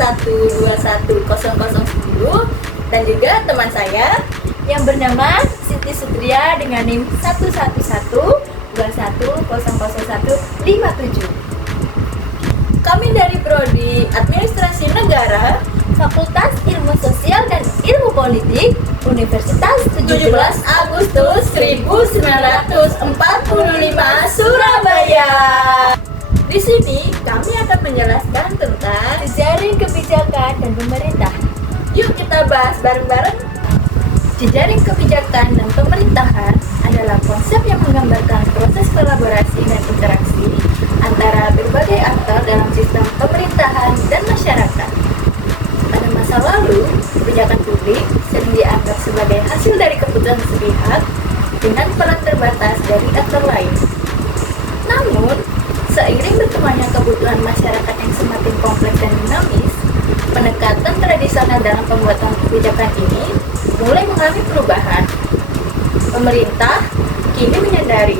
01210010 dan juga teman saya yang bernama Siti Sutria dengan NIM 11121000157. Kami dari Prodi Administrasi Negara, Fakultas Ilmu Sosial dan Ilmu Politik, Universitas 17 Agustus 1945 Surabaya. Di sini kami akan menjelaskan tentang jejaring kebijakan dan pemerintah. Yuk kita bahas bareng-bareng. Jejaring kebijakan dan pemerintahan adalah konsep yang menggambarkan proses kolaborasi dan interaksi antara berbagai aktor dalam sistem pemerintahan dan masyarakat. Pada masa lalu, kebijakan publik sering dianggap sebagai hasil dari keputusan sepihak dengan peran terbatas dari aktor lain. Namun, seiring berkembangnya kebutuhan masyarakat yang semakin kompleks dan dinamis, pendekatan tradisional dalam pembuatan kebijakan ini mulai mengalami perubahan. Pemerintah kini menyadari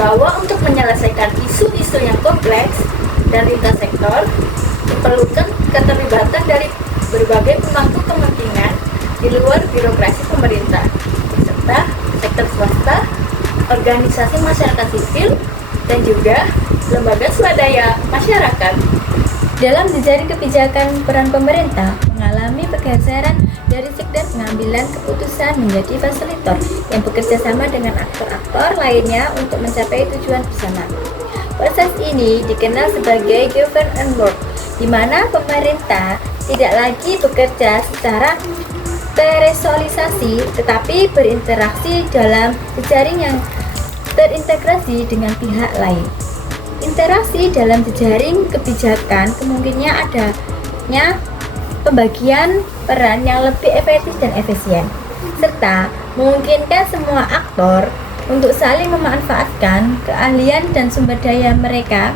bahwa untuk menyelesaikan isu-isu yang kompleks dan lintas sektor, diperlukan keterlibatan dari berbagai pemangku kepentingan di luar birokrasi pemerintah, serta sektor swasta, organisasi masyarakat sipil, dan juga lembaga swadaya masyarakat. Dalam jejaring kebijakan, peran pemerintah mengalami pergeseran dari sekedar pengambilan keputusan menjadi fasilitator yang bekerja sama dengan aktor-aktor lainnya untuk mencapai tujuan bersama. Proses ini dikenal sebagai govern and work, di mana pemerintah tidak lagi bekerja secara teresolisasi, tetapi berinteraksi dalam jejaring yang terintegrasi dengan pihak lain. Interaksi dalam jejaring kebijakan kemungkinannya adanya pembagian peran yang lebih efektif dan efisien, serta memungkinkan semua aktor untuk saling memanfaatkan keahlian dan sumber daya mereka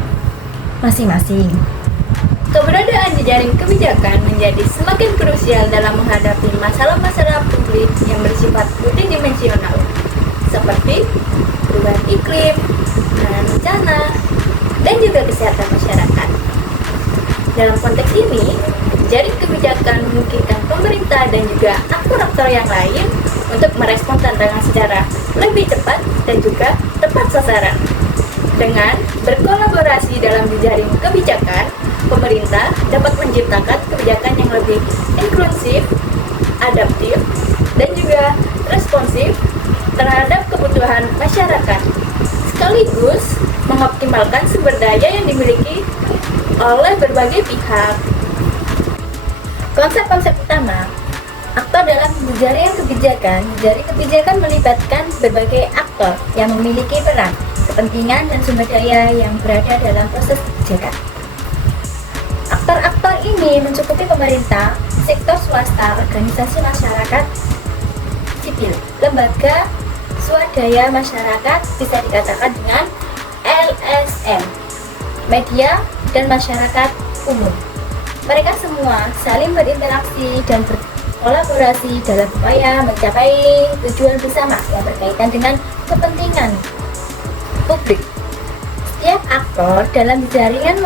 masing-masing. Keberadaan jejaring kebijakan menjadi semakin krusial dalam menghadapi masalah-masalah publik yang bersifat multidimensional, seperti perubahan iklim, penanganan bencana, dan juga kesehatan masyarakat. Dalam konteks ini, jejaring kebijakan memungkinkan pemerintah dan juga aktor-aktor yang lain untuk merespon tantangan secara lebih cepat dan juga tepat sasaran. Dengan berkolaborasi dalam jejaring kebijakan, pemerintah dapat menciptakan kebijakan yang lebih inklusif, adaptif, dan juga responsif terhadap kebutuhan masyarakat, sekaligus mengoptimalkan sumber daya yang dimiliki oleh berbagai pihak. Konsep-konsep utama aktor dalam jejaring kebijakan. Jejaring kebijakan melibatkan berbagai aktor yang memiliki peran, kepentingan, dan sumber daya yang berada dalam proses kebijakan. Aktor-aktor ini mencukupi pemerintah, sektor swasta, organisasi masyarakat sipil, lembaga swadaya masyarakat, bisa dikatakan dengan LSM, media, dan masyarakat umum. Mereka semua saling berinteraksi dan berkolaborasi dalam upaya mencapai tujuan bersama yang berkaitan dengan kepentingan publik. Setiap aktor dalam jaringan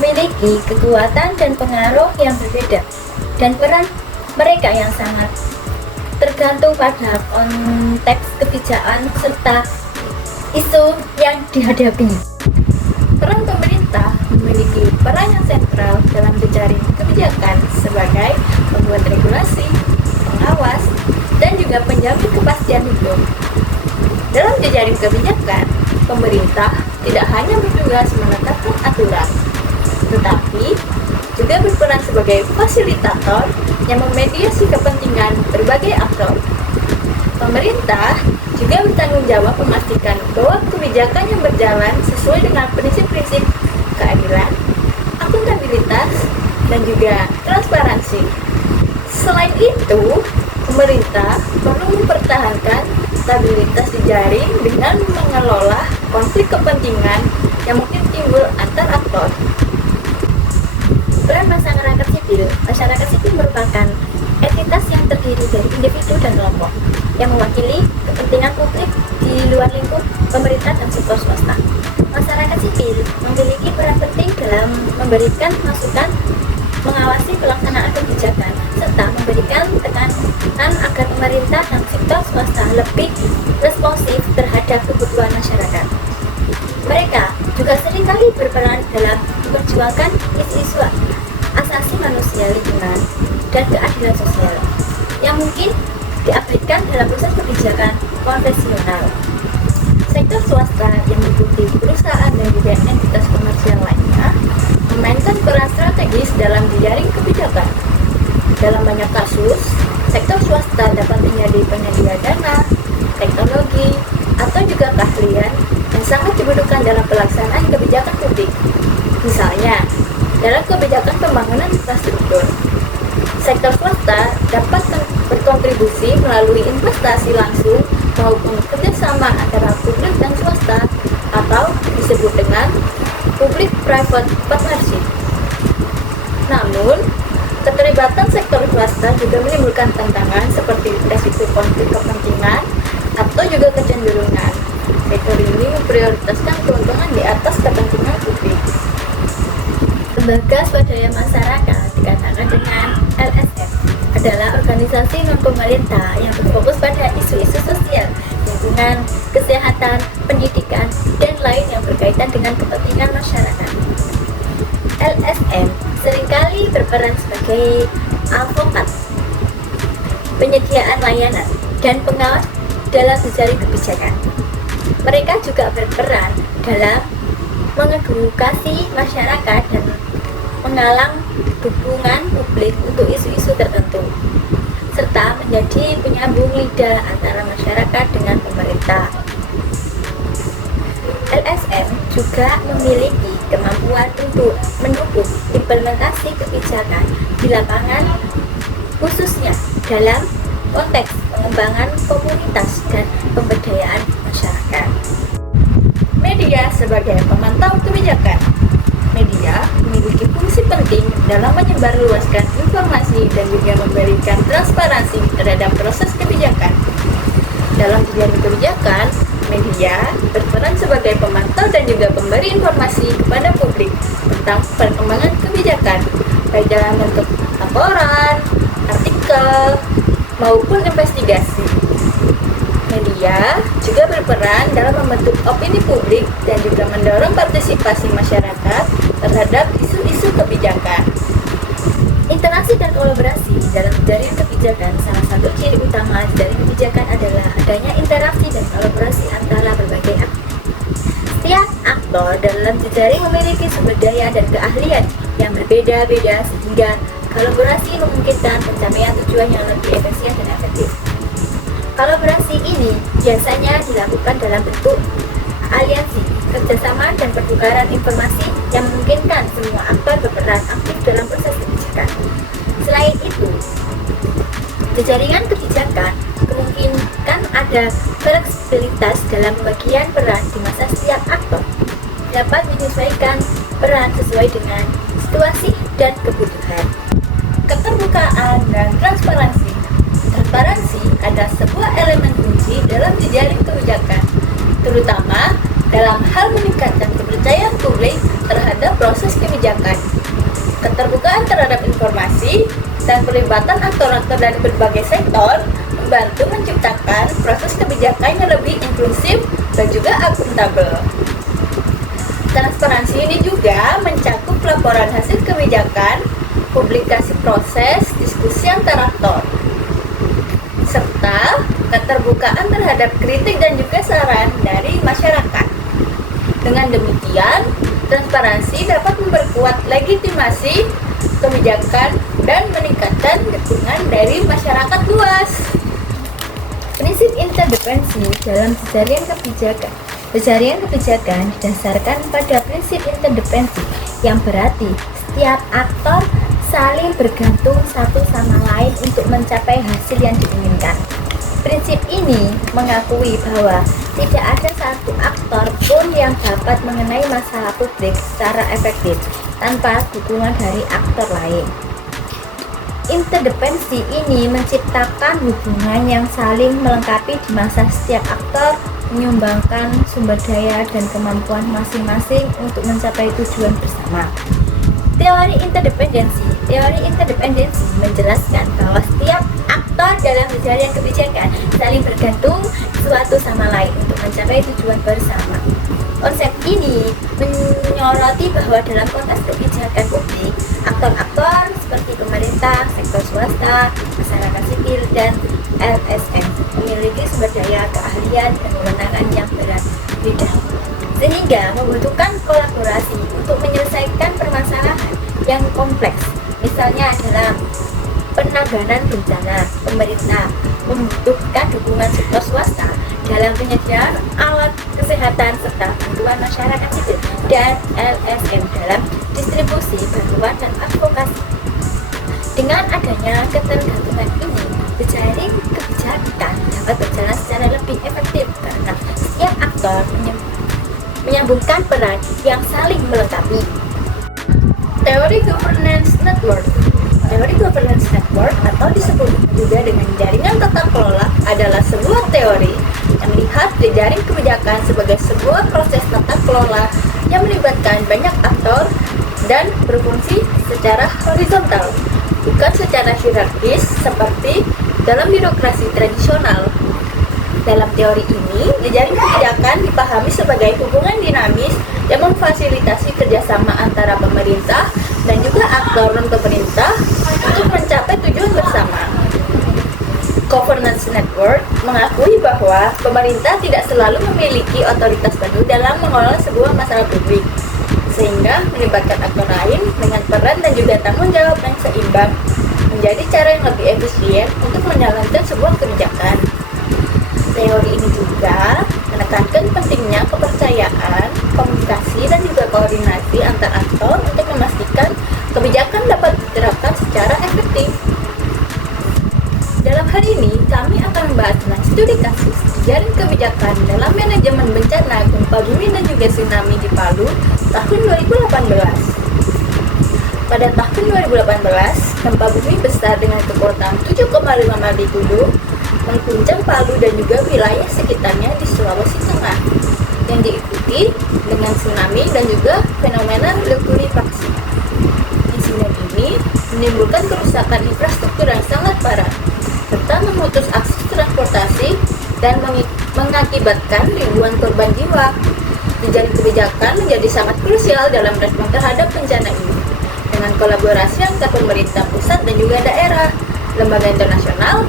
memiliki kekuatan dan pengaruh yang berbeda, dan peran mereka yang sangat tergantung pada konteks kebijakan serta isu yang dihadapi. Peran pemerintah memiliki peran yang sentral dalam jejaring kebijakan sebagai pembuat regulasi, pengawas, dan juga penjamin kepastian hukum. Dalam jejaring kebijakan, pemerintah tidak hanya bertugas menetapkan aturan, tetapi juga berperan sebagai fasilitator yang memediasi kepentingan berbagai aktor. Pemerintah juga bertanggung jawab memastikan bahwa kebijakan yang berjalan sesuai dengan prinsip-prinsip keadilan, akuntabilitas, dan juga transparansi. Selain itu, pemerintah perlu mempertahankan stabilitas jejaring dengan mengelola konflik kepentingan yang mungkin timbul antar aktor. Peran masyarakat sipil. Masyarakat sipil merupakan entitas yang terdiri dari individu dan kelompok yang mewakili kepentingan publik di luar lingkup pemerintah dan sektor swasta. Masyarakat sipil memiliki peran penting dalam memberikan masukan mengawasi pelaksanaan kebijakan, serta memberikan tekanan agar pemerintah dan sektor swasta lebih responsif terhadap kebutuhan masyarakat. Mereka juga seringkali berperan dalam memperjuangkan isu-isu asasi manusia, lingkungan, dan keadilan sosial yang mungkin diabaikan dalam proses kebijakan konvensional. Sektor swasta yang meliputi perusahaan dan juga entitas komersial lainnya memainkan peran strategis dalam jejaring kebijakan. Dalam banyak kasus, sektor swasta dapat menjadi penyedia dana, teknologi, atau juga keahlian yang sangat dibutuhkan dalam pelaksanaan kebijakan publik. Misalnya, dalam kebijakan pembangunan infrastruktur, sektor swasta dapat berkontribusi melalui investasi langsung maupun kerjasama antara publik dan swasta atau disebut dengan public-private partnership. Namun, keterlibatan sektor swasta juga menimbulkan tantangan seperti resiko konflik kepentingan atau juga kecenderungan. Sektor ini memprioritaskan keuntungan di atas kepentingan publik. Lembaga swadaya masyarakat dikatakan dengan LSM adalah organisasi non-pemerintah yang berfokus pada isu-isu sosial, lingkungan, kesehatan, pendidikan, dan lain yang berkaitan dengan kepentingan masyarakat. LSM seringkali berperan sebagai advokat, penyediaan layanan, dan pengawas dalam jejaring kebijakan. Mereka juga berperan dalam mengedukasi masyarakat dan menggalang dukungan publik untuk isu-isu tertentu, serta menjadi penyambung lidah antara masyarakat dengan pemerintah. LSM juga memiliki kemampuan untuk mendukung implementasi kebijakan di lapangan, khususnya dalam konteks pengembangan komunitas dan pemberdayaan masyarakat. Media sebagai pemantau kebijakan. Media memiliki fungsi penting dalam menyebarluaskan informasi dan juga memberikan transparansi terhadap proses kebijakan. Dalam jejaring kebijakan, media berperan sebagai pemantau dan juga pemberi informasi kepada publik tentang perkembangan kebijakan, baik dalam bentuk laporan, artikel, maupun investigasi. Media juga berperan dalam membentuk opini publik dan juga mendorong partisipasi masyarakat terhadap isu-isu kebijakan. Interaksi dan kolaborasi dalam jejaring kebijakan. Salah satu ciri utama jejaring kebijakan adalah adanya interaksi dan kolaborasi antara berbagai aktor. Setiap aktor dalam jejaring memiliki sumber daya dan keahlian yang berbeda-beda sehingga kolaborasi memungkinkan pencapaian tujuan yang lebih efisien dan efektif. Kolaborasi ini biasanya dilakukan dalam bentuk aliansi, kerjasama, dan pertukaran informasi yang memungkinkan semua aktor berperan aktif dalam proses kebijakan. Selain itu, jejaringan kebijakan memungkinkan ada fleksibilitas dalam pembagian peran di masa setiap aktor dapat menyesuaikan peran sesuai dengan situasi dan kebutuhan. Keterbukaan dan transparansi. Transparansi adalah sebuah elemen kunci dalam jejaring kebijakan, terutama dalam hal meningkatkan kepercayaan publik terhadap proses kebijakan. Keterbukaan terhadap informasi dan pelibatan aktor-aktor dari berbagai sektor membantu menciptakan proses kebijakan yang lebih inklusif dan juga akuntabel. Transparansi ini juga mencakup laporan hasil kebijakan, publikasi proses, diskusi antar aktor, serta keterbukaan terhadap kritik dan juga saran dari masyarakat. Dengan demikian, transparansi dapat memperkuat legitimasi kebijakan dan meningkatkan dukungan dari masyarakat luas. Prinsip interdependensi dalam jejaring kebijakan. Jejaring kebijakan didasarkan pada prinsip interdependensi yang berarti setiap aktor saling bergantung satu sama lain untuk mencapai hasil yang diinginkan. Prinsip ini mengakui bahwa tidak ada satu aktor pun yang dapat mengenai masalah publik secara efektif tanpa dukungan dari aktor lain. Interdependensi ini menciptakan hubungan yang saling melengkapi di masa setiap aktor menyumbangkan sumber daya dan kemampuan masing-masing untuk mencapai tujuan bersama. Teori interdependensi Teori interdependensi menjelaskan bahwa setiap aktor dalam jaringan kebijakan saling bergantung suatu sama lain untuk mencapai tujuan bersama. Konsep ini menyoroti bahwa dalam konteks kebijakan publik, aktor-aktor seperti pemerintah, sektor swasta, masyarakat sipil, dan LSM memiliki sumber daya, keahlian, dan kewenangan yang berbeda, sehingga membutuhkan kolaborasi untuk menyelesaikan permasalahan yang kompleks. Misalnya dalam penanganan bencana, pemerintah membutuhkan dukungan sektor swasta dalam penyediaan alat kesehatan serta bantuan masyarakat sipil, dan LSM dalam distribusi bantuan dan advokasi. Dengan adanya ketergantungan ini, jejaring kebijakan dapat berjalan secara lebih efektif karena setiap aktor menyambungkan peran yang saling melengkapi. Teori governance network. Teori governance network atau disebut juga dengan jaringan tata kelola adalah sebuah teori yang melihat jejaring kebijakan sebagai sebuah proses tata kelola yang melibatkan banyak aktor dan berfungsi secara horizontal, bukan secara hierarkis seperti dalam birokrasi tradisional. Dalam teori ini, jejaring kebijakan dipahami sebagai hubungan dinamis yang memfasilitasi kerjasama antara pemerintah dan juga aktor non-pemerintah untuk mencapai tujuan bersama. Governance network mengakui bahwa pemerintah tidak selalu memiliki otoritas penuh dalam mengelola sebuah masalah publik, sehingga melibatkan aktor lain dengan peran dan juga tanggung jawab yang seimbang menjadi cara yang lebih efisien untuk menjalankan sebuah kebijakan. Teori ini juga menekankan pentingnya kepercayaan, komunikasi, dan juga koordinasi antar aktor untuk memastikan kebijakan dapat diterapkan secara efektif. Dalam hal ini, kami akan membahas tentang studi kasus jejaring kebijakan dalam manajemen bencana gempa bumi dan juga tsunami di Palu tahun 2018. Pada tahun 2018, gempa bumi besar dengan kekuatan 7,5 magnitudo mengguncang Palu dan juga wilayah sekitarnya di Sulawesi Tengah, yang diikuti dengan tsunami dan juga fenomena likuifaksi. Insiden ini menimbulkan kerusakan infrastruktur yang sangat parah, serta memutus akses transportasi dan mengakibatkan ribuan korban jiwa. Jejaring kebijakan menjadi sangat krusial dalam respon terhadap bencana ini, dengan kolaborasi antar pemerintah pusat dan juga daerah, lembaga internasional,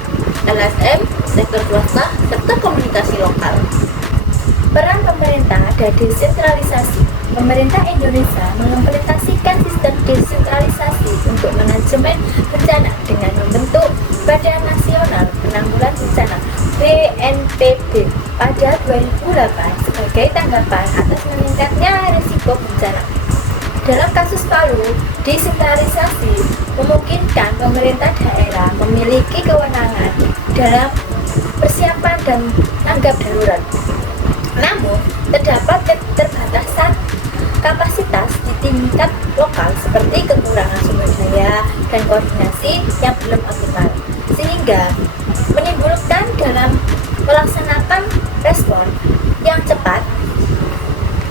LSM, sektor swasta, serta komunikasi lokal. Peran pemerintah dan desentralisasi. Pemerintah Indonesia mengimplementasikan sistem desentralisasi untuk manajemen bencana dengan membentuk Badan Nasional Penanggulangan Bencana (BNPB) pada 2008 sebagai tanggapan atas meningkatnya risiko bencana. Dalam kasus Palu, desentralisasi memungkinkan pemerintah daerah memiliki kewenangan dalam persiapan dan tanggap darurat. Namun, terdapat keterbatasan kapasitas di tingkat lokal seperti kekurangan sumber daya dan koordinasi yang belum optimal, sehingga menimbulkan dalam melaksanakan respon yang cepat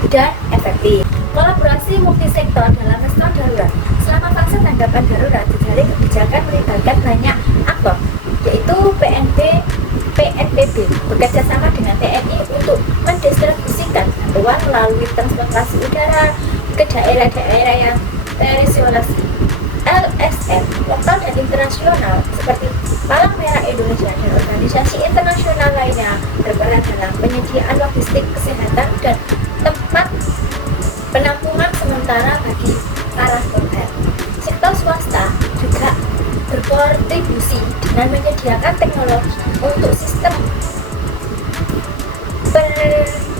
dan efektif. Kolaborasi multisektor dalam respon darurat. Selama fase tanggapan darurat, jejaring kebijakan melibatkan banyak aktor, yaitu PNPB bekerja sama dengan TNI untuk mendistribusikan bantuan melalui transportasi udara ke daerah-daerah yang terisolasi. LSM, lokal dan internasional seperti Palang Merah Indonesia dan organisasi internasional lainnya berperan dalam penyediaan logistik kesehatan dan tempat penampungan sementara bagi para korban. Sektor swasta juga berkontribusi dengan menyediakan teknologi untuk sistem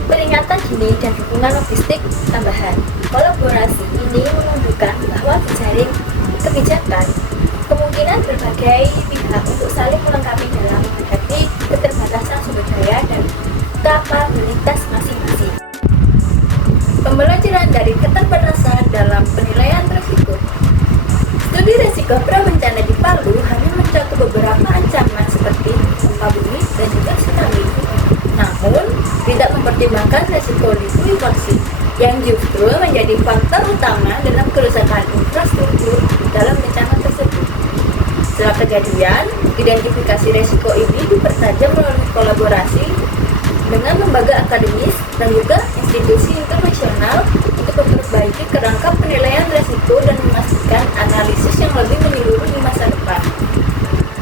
peringatan dini dan dukungan logistik tambahan. Kolaborasi ini menunjukkan bahwa jejaring kebijakan kemungkinan berbagai pihak untuk saling melengkapi dalam menghadapi keterbatasan sumber daya dan kapabilitas masing-masing. Pembelajaran dari keterbatasan dalam penilaian risiko. Studi risiko prabencana di Palu hanya mencakup beberapa ancaman seperti gempa bumi dan juga tsunami, namun tidak mempertimbangkan risiko likuifaksi yang justru menjadi faktor utama dalam kerusakan infrastruktur dalam bencana kegaduhan, identifikasi resiko ini dipertajam melalui kolaborasi dengan lembaga akademis dan juga institusi internasional untuk memperbaiki kerangka penilaian resiko dan memastikan analisis yang lebih menyeluruh di masa depan.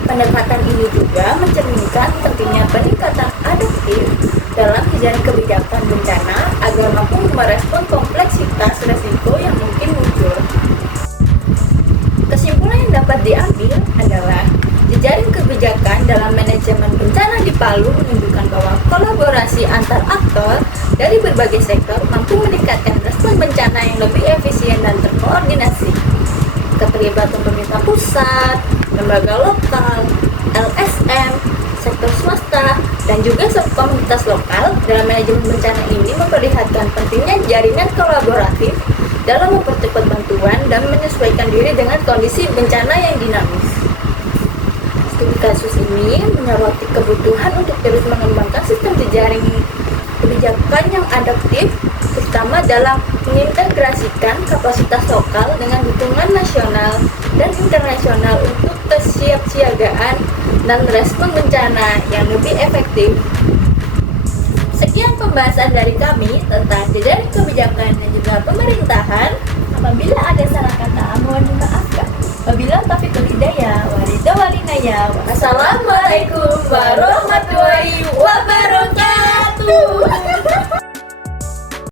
Pendekatan ini juga mencerminkan pentingnya peningkatan adaptif dalam jejaring kebijakan bencana agar mampu merespon kompleksitas resiko yang mungkin muncul. Kesimpulan yang dapat diambil adalah jejaring kebijakan dalam manajemen bencana di Palu menunjukkan bahwa kolaborasi antar aktor dari berbagai sektor mampu meningkatkan respon bencana yang lebih efisien dan terkoordinasi. Keterlibatan pemerintah pusat, lembaga lokal, LSM, sektor swasta, dan juga komunitas lokal dalam manajemen bencana ini memperlihatkan pentingnya jaringan kolaboratif dalam mempercepat bantuan dan menyesuaikan diri dengan kondisi bencana yang dinamis. Studi kasus ini menyoroti kebutuhan untuk terus mengembangkan sistem jejaring kebijakan yang adaptif, terutama dalam mengintegrasikan kapasitas lokal dengan dukungan nasional dan internasional untuk kesiapsiagaan dan respon bencana yang lebih efektif. Sekian pembahasan dari kami tentang jejaring kebijakan dan juga pemerintahan. Apabila ada salah kata, mohon dimaafkan. Wabillahi taufiq wal hidayah, wassalamualaikum warahmatullahi wabarakatuh.